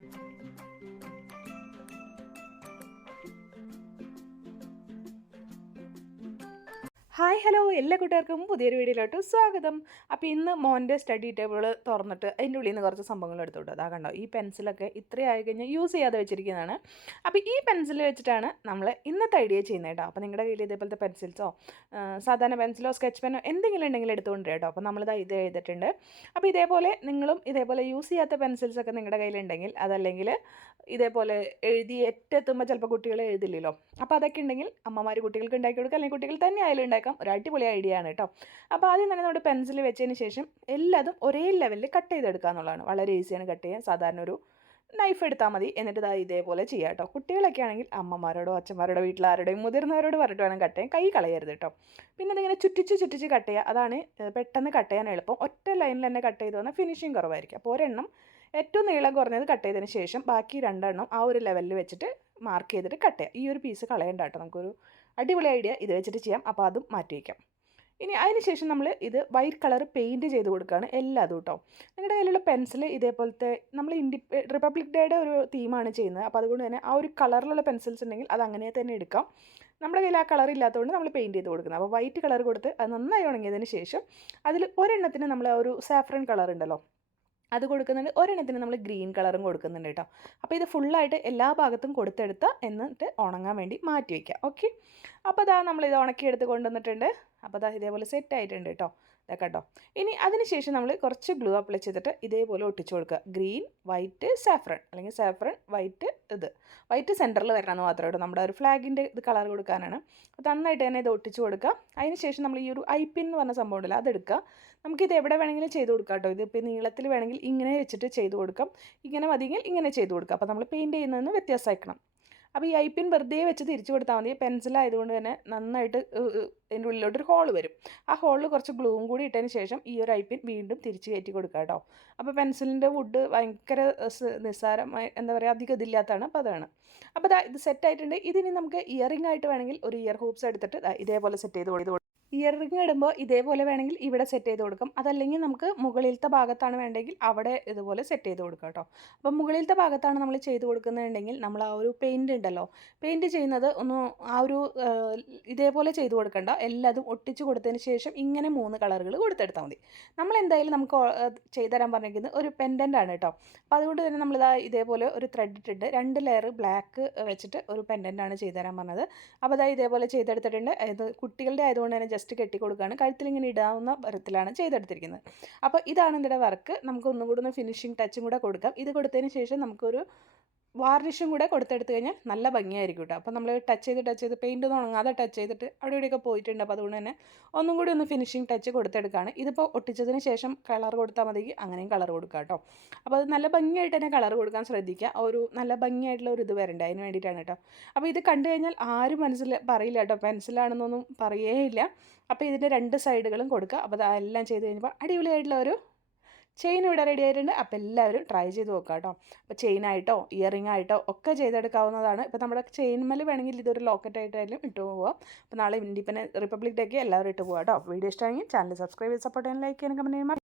Música hi hello എല്ലാ കൂട്ടുകാർക്കും പുതിയൊരു വീഡിയോയിലോട്ട് സ്വാഗതം. അപ്പോൾ ഇന്ന് മോന്റെ സ്റ്റഡി ടേബിൾ തുറന്നിട്ട് അതിന്റെ ഉള്ളിൽ നിന്ന് കുറച്ച് സംഭവങ്ങൾ എടുത്തോട്ട് അതാ കണ്ടോ ഈ പെൻസിലൊക്കെ ഇത്രയായി കഴിഞ്ഞാൽ യൂസ് ചെയ്യാതെ വെച്ചിരിക്കുന്നതാണ്. അപ്പോൾ ഈ പെൻസിൽ വെച്ചിട്ടാണ് നമ്മൾ ഇന്നത്തെ ഐഡിയ ചെയ്യുന്നത് കേട്ടോ. അപ്പോൾ നിങ്ങളുടെ കയ്യിൽ ഇതേപോലത്തെ പെൻസിൽസോ സാധാരണ പെൻസിലോ സ്കെച്ച് പെനോ എന്തെങ്കിലും ഉണ്ടെങ്കിൽ എടുത്തുകൊണ്ട് കേട്ടോ. അപ്പോൾ നമ്മളിതാ ഇത് ചെയ്തിട്ടുണ്ട് അപ്പോൾ ഇതേപോലെ നിങ്ങളും ഇതേപോലെ യൂസ് ചെയ്യാത്ത പെൻസിൽസൊക്കെ നിങ്ങളുടെ കയ്യിലുണ്ടെങ്കിൽ അതല്ലെങ്കിൽ ഇതേപോലെ എഴുതി ഏറ്റെത്തുമ്പോൾ ചിലപ്പോൾ കുട്ടികൾ എഴുതില്ലല്ലോ. അപ്പോൾ അതൊക്കെ ഉണ്ടെങ്കിൽ അമ്മമാർ കുട്ടികൾക്ക് ഉണ്ടാക്കി കൊടുക്കുക. അല്ലെങ്കിൽ കുട്ടികൾ തന്നെ ആയാലും ഒരു അടിപൊളി ഐഡിയ ആണ് കേട്ടോ അപ്പോൾ ആദ്യം തന്നെ നമ്മുടെ പെൻസിൽ വെച്ചതിന് ശേഷം എല്ലാതും ഒരേ ലെവലിൽ കട്ട് ചെയ്തെടുക്കുക എന്നുള്ളതാണ്. വളരെ ഈസിയാണ് കട്ട് ചെയ്യാൻ. സാധാരണ ഒരു നൈഫ് എടുത്താൽ മതി. എന്നിട്ട് ഇതാ ഇതേപോലെ ചെയ്യാം കേട്ടോ കുട്ടികളൊക്കെ ആണെങ്കിൽ അമ്മമാരോടോ അച്ഛന്മാരോടോ വീട്ടിലാരുടെയും മുതിർന്നവരോട് പറഞ്ഞിട്ട് വേണം കട്ട് ചെയ്യാൻ. കൈ കളയരുത് കേട്ടോ പിന്നെ ഇതിങ്ങനെ ചുറ്റിച്ച് ചുറ്റിച്ച് കട്ട് ചെയ്യുക അതാണ് പെട്ടെന്ന് കട്ട് ചെയ്യാൻ എളുപ്പം. ഒറ്റ ലൈനിൽ തന്നെ കട്ട് ചെയ്ത് വന്നാൽ ഫിനിഷിങ് കുറവായിരിക്കും. അപ്പോൾ ഒരെണ്ണം ഏറ്റവും നീളം കുറഞ്ഞത് കട്ട് ചെയ്തതിന് ശേഷം ബാക്കി രണ്ടെണ്ണം ആ ഒരു ലെവലിൽ വെച്ചിട്ട് മാർക്ക് ചെയ്തിട്ട് കട്ട് ചെയ്യാം. ഈ ഒരു പീസ് കളയണ്ട കേട്ടോ നമുക്കൊരു അടിപൊളി ഐഡിയ. ഇത് വെച്ചിട്ട് ചെയ്യാം. അപ്പോൾ അതും മാറ്റി വയ്ക്കാം ഇനി അതിന് ശേഷം നമ്മൾ ഇത് വൈറ്റ് കളർ പെയിന്റ് ചെയ്ത് കൊടുക്കുകയാണ് എല്ലാതും കേട്ടോ നിങ്ങളുടെ കയ്യിലുള്ള പെൻസിൽ ഇതേപോലത്തെ നമ്മൾ ഇൻഡി റിപ്പബ്ലിക് ഡേയുടെ ഒരു തീമാണ് ചെയ്യുന്നത്. അപ്പോൾ അതുകൊണ്ട് തന്നെ ആ ഒരു കളറിലുള്ള പെൻസിൽസ് ഉണ്ടെങ്കിൽ അത് അങ്ങനെ തന്നെ എടുക്കാം. നമ്മുടെ കയ്യിൽ ആ കളർ ഇല്ലാത്തതുകൊണ്ട് നമ്മൾ പെയിന്റ് ചെയ്ത് കൊടുക്കുന്നത്. അപ്പോൾ വൈറ്റ് കളർ കൊടുത്ത് അത് നന്നായി ഉണങ്ങിയതിന് ശേഷം അതിൽ ഒരെണ്ണത്തിന് നമ്മൾ ഒരു സാഫ്രൺ കളർ ഉണ്ടല്ലോ. അത് കൊടുക്കുന്നുണ്ട്. ഒരെണ്ണത്തിന് നമ്മൾ ഗ്രീൻ കളറും കൊടുക്കുന്നുണ്ട് കേട്ടോ അപ്പോൾ ഇത് ഫുള്ളായിട്ട് എല്ലാ ഭാഗത്തും കൊടുത്തെടുത്ത എന്നിട്ട് ഉണങ്ങാൻ വേണ്ടി മാറ്റി വയ്ക്കുക ഓക്കെ അപ്പോൾ അതാ നമ്മളിത് ഉണക്കിയെടുത്ത് കൊണ്ടുവന്നിട്ടുണ്ട്. അപ്പോൾ അതാ ഇതേപോലെ സെറ്റ് ആയിട്ടുണ്ട് കേട്ടോ ഇതൊക്കെ കേട്ടോ ഇനി അതിനുശേഷം നമ്മൾ കുറച്ച് ഗ്ലൂ അപ്ലൈ ചെയ്തിട്ട് ഇതേപോലെ ഒട്ടിച്ചു കൊടുക്കുക. ഗ്രീൻ വൈറ്റ് സാഫ്രൺ അല്ലെങ്കിൽ സാഫ്രൺ വൈറ്റ് ഇത്. വൈറ്റ് സെന്ററിൽ വരണമെന്ന് മാത്രമേ കേട്ടോ നമ്മുടെ ഒരു ഫ്ലാഗിന്റെ ഇത് കളർ കൊടുക്കാനാണ്. അപ്പോൾ നന്നായിട്ട് തന്നെ ഇത് ഒട്ടിച്ചു കൊടുക്കുക. അതിനുശേഷം നമ്മൾ ഈ ഒരു ഐ പിൻ എന്ന് പറഞ്ഞ സംഭവം ഉണ്ടല്ലോ അതെടുക്കുക നമുക്കിത് എവിടെ വേണമെങ്കിലും ചെയ്ത് കൊടുക്കാം കേട്ടോ ഇതിപ്പോൾ നീളത്തിൽ വേണമെങ്കിൽ ഇങ്ങനെ വെച്ചിട്ട് ചെയ്ത് കൊടുക്കാം. ഇങ്ങനെ മതിയെങ്കിൽ ഇങ്ങനെ ചെയ്ത് കൊടുക്കാം അപ്പോൾ നമ്മൾ പെയിന്റ് ചെയ്യുന്നതിന് വ്യത്യാസമാക്കണം അപ്പോൾ ഈ ഐ പിൻ വെറുതെ വെച്ച് തിരിച്ചു കൊടുത്താൽ മതി. പെൻസിലായതുകൊണ്ട് തന്നെ നന്നായിട്ട് അതിന്റെ ഉള്ളിലോട്ടൊരു ഹോൾ വരും. ആ ഹോളിൽ കുറച്ച് ഗ്ലൂവും കൂടി ഇട്ടതിന് ശേഷം ഈ ഒരു ഐ പിൻ വീണ്ടും തിരിച്ച് കയറ്റി കൊടുക്കുക കേട്ടോ. അപ്പോൾ പെൻസിലിന്റെ വുഡ് ഭയങ്കര നിസ്സാരമായി എന്താ പറയുക അധികം ഇതില്ലാത്തതാണ്. അപ്പോൾ അതാണ്. അപ്പോൾ ഇത് സെറ്റ് ആയിട്ടുണ്ട് ഇതിനി നമുക്ക് ഇയറിംഗ് ആയിട്ട് വേണമെങ്കിൽ ഒരു ഇയർ ഹൂപ്സ് എടുത്തിട്ട് ഇതേപോലെ സെറ്റ് ചെയ്ത് കൊടുത്ത് ഇയർ റിംഗ് ഇടുമ്പോൾ ഇതേപോലെ വേണമെങ്കിൽ ഇവിടെ സെറ്റ് ചെയ്ത് കൊടുക്കാം. അതല്ലെങ്കിൽ നമുക്ക് മുകളിലത്തെ ഭാഗത്താണ് വേണ്ടെങ്കിൽ അവിടെ ഇതുപോലെ സെറ്റ് ചെയ്ത് കൊടുക്കാം കേട്ടോ അപ്പം മുകളിലത്തെ ഭാഗത്താണ് നമ്മൾ ചെയ്ത് കൊടുക്കുന്നുണ്ടെങ്കിൽ നമ്മൾ ആ ഒരു പെയിന്റ് ഉണ്ടല്ലോ. പെയിന്റ് ചെയ്യുന്നത് ഒന്ന് ആ ഒരു ഇതേപോലെ ചെയ്ത് കൊടുക്കണ്ട. എല്ലാതും ഒട്ടിച്ച് കൊടുത്തതിന് ശേഷം ഇങ്ങനെ മൂന്ന് കളറുകൾ കൊടുത്തെടുത്താൽ മതി. നമ്മൾ എന്തായാലും നമുക്ക് ചെയ്തു തരാൻ പറഞ്ഞിരിക്കുന്നത് ഒരു പെൻഡന്റ് ആണ് കേട്ടോ അപ്പോൾ അതുകൊണ്ട് തന്നെ നമ്മൾ ഇതാ ഇതേപോലെ ഒരു ത്രെഡ് ഇട്ടിട്ട് രണ്ട് ലെയർ ബ്ലാക്ക് വെച്ചിട്ട് ഒരു പെൻഡന്റ് ആണ് ചെയ്തു തരാൻ പറഞ്ഞത്. അപ്പോൾ അതായത് ഇതേപോലെ ചെയ്തെടുത്തിട്ടുണ്ട്. ഇത് കുട്ടികളുടെ ആയതുകൊണ്ട് തന്നെ ജസ്റ്റ് കെട്ടി കൊടുക്കുകയാണ് കഴുത്തിൽ ഇങ്ങനെ ഇടാവുന്ന തരത്തിലാണ് ചെയ്തെടുത്തിരിക്കുന്നത്. അപ്പോൾ ഇതാണ് ഇതിന്റെ വർക്ക്. നമുക്ക് ഒന്നും ഒന്ന് ഫിനിഷിംഗ് ടച്ചും കൂടെ കൊടുക്കാം. ഇത് കൊടുത്തതിന് ശേഷം നമുക്കൊരു വാർണിഷും കൂടെ കൊടുത്തെടുത്ത് കഴിഞ്ഞാൽ നല്ല ഭംഗിയായിരിക്കും കേട്ടോ. അപ്പോൾ നമ്മൾ ടച്ച് ചെയ്ത് ടച്ച് ചെയ്ത് പെയിന്റ് തുടങ്ങാതെ ടച്ച് ചെയ്തിട്ട് അവിടെ ഇവിടെയൊക്കെ പോയിട്ടുണ്ട്. അപ്പോൾ അതുകൊണ്ട് തന്നെ ഒന്നും കൂടി ഒന്ന് ഫിനിഷിങ് ടച്ച് കൊടുത്തെടുക്കുകയാണ് ഇതിപ്പോൾ ഒട്ടിച്ചതിന് ശേഷം കളർ കൊടുത്താൽ മതി. അങ്ങനെയും കളർ കൊടുക്കുക കേട്ടോ. അപ്പോൾ അത് നല്ല ഭംഗിയായിട്ട് തന്നെ കളർ കൊടുക്കാൻ ശ്രദ്ധിക്കുക. ഒരു നല്ല ഭംഗിയായിട്ടുള്ള ഒരു ഇത് വരണ്ട? അതിന് വേണ്ടിയിട്ടാണ് കേട്ടോ. അപ്പോൾ ഇത് കണ്ടു കഴിഞ്ഞാൽ ആരും മനസ്സിൽ പറയില്ല കേട്ടോ. പെൻസിലാണെന്നൊന്നും പറയേയില്ല. അപ്പോൾ ഇതിന്റെ രണ്ട് സൈഡുകളും കൊടുക്കുക. അപ്പോൾ അതെല്ലാം ചെയ്ത് കഴിഞ്ഞപ്പോൾ അടിപൊളിയായിട്ടുള്ള ഒരു ചെയിൻ ഇവിടെ റെഡി ആയിട്ടുണ്ട്. അപ്പോൾ എല്ലാവരും ട്രൈ ചെയ്ത് നോക്കുക കേട്ടോ. അപ്പോൾ ചെയിനായിട്ടോ ഇയറിംഗ് ആയിട്ടോ ഒക്കെ ചെയ്തെടുക്കാവുന്നതാണ്. ഇപ്പോൾ നമ്മുടെ ചെയിൻമേൽ വേണമെങ്കിൽ ഇതൊരു ലോക്കറ്റ് ആയിട്ടായാലും ഇട്ട് പോവാം. അപ്പോൾ നാളെ ഇൻഡിപെൻഡൻസ് റിപ്പബ്ലിക് ഡേക്ക് എല്ലാവരും ഇട്ട് പോകാം കേട്ടോ. വീഡിയോ ഇഷ്ടമെങ്കിൽ ചാനൽ സബ്സ്ക്രൈബ് ചെയ്ത് സപ്പോർട്ട് ചെയ്യാൻ ലൈക്ക് ചെയ്യാൻ ചെയ്യാൻ